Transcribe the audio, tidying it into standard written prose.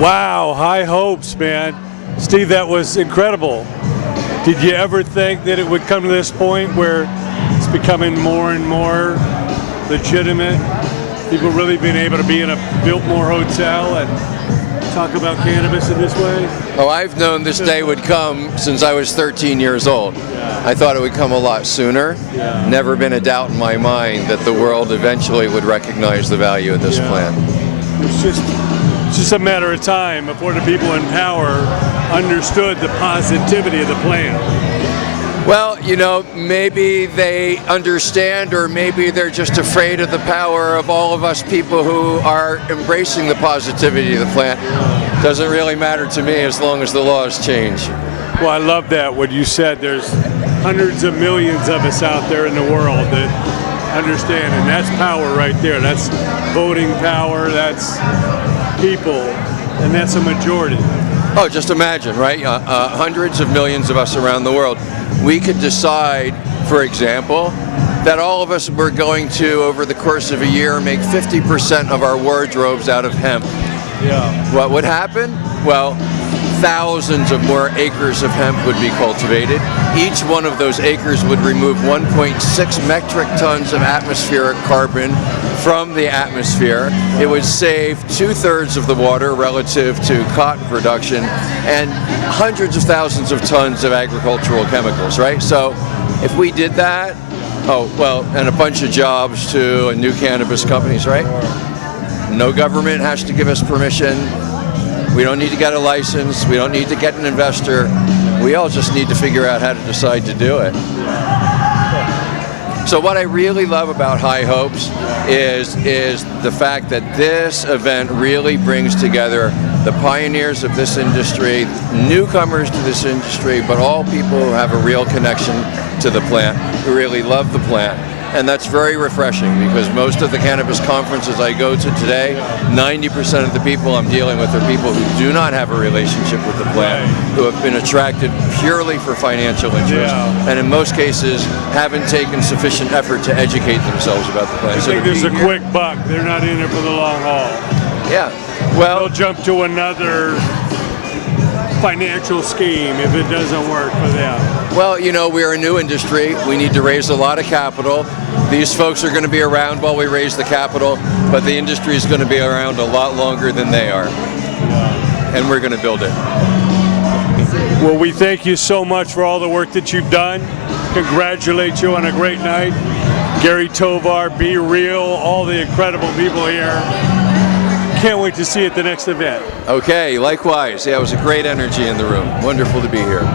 Wow, high hopes, man. Steve, that was incredible. Did you ever think that it would come to this point where it's becoming more and more legitimate? People really being able to be in a Biltmore hotel and talk about cannabis in this way? Oh, I've known this day would come since I was 13 years old. Yeah. I thought it would come a lot sooner. Yeah. Never been a doubt in my mind that the world eventually would recognize the value of this plant. It's just a matter of time before the people in power understood the positivity of the plant. Well, you know, maybe they understand, or maybe they're just afraid of the power of all of us people who are embracing the positivity of the plant. Doesn't really matter to me as long as the laws change. Well, I love that, what you said. There's hundreds of millions of us out there in the world that understand, and that's power right there. That's voting power, that's people, and that's a majority. Oh, just imagine, right? Hundreds of millions of us around the world. We could decide, for example, that all of us were going to, over the course of a year, make 50% of our wardrobes out of hemp. Yeah. What would happen? Well, thousands of more acres of hemp would be cultivated. Each one of those acres would remove 1.6 metric tons of atmospheric carbon from the atmosphere. It would save 2/3 of the water relative to cotton production and hundreds of thousands of tons of agricultural chemicals, right? So if we did that, oh, well, and a bunch of jobs too, and new cannabis companies, right? No government has to give us permission. We don't need to get a license. We don't need to get an investor. We all just need to figure out how to decide to do it. So what I really love about High Hopes is the fact that this event really brings together the pioneers of this industry, newcomers to this industry, but all people who have a real connection to the plant, who really love the plant. And that's very refreshing, because most of the cannabis conferences I go to today, 90% of the people I'm dealing with are people who do not have a relationship with the plant, who have been attracted purely for financial interest, and in most cases haven't taken sufficient effort to educate themselves about the plant. I think there's a quick buck. They're not in it for the long haul. Yeah. Well, they'll jump to another financial scheme if it doesn't work for them. Well, you know, we're a new industry. We need to raise a lot of capital. These folks are going to be around while we raise the capital, but the industry is going to be around a lot longer than they are. And we're going to build it. Well, we thank you so much for all the work that you've done. Congratulate you on a great night. Gary Tovar, Be Real, all the incredible people here. Can't wait to see you at the next event. Okay, likewise. Yeah, it was a great energy in the room. Wonderful to be here.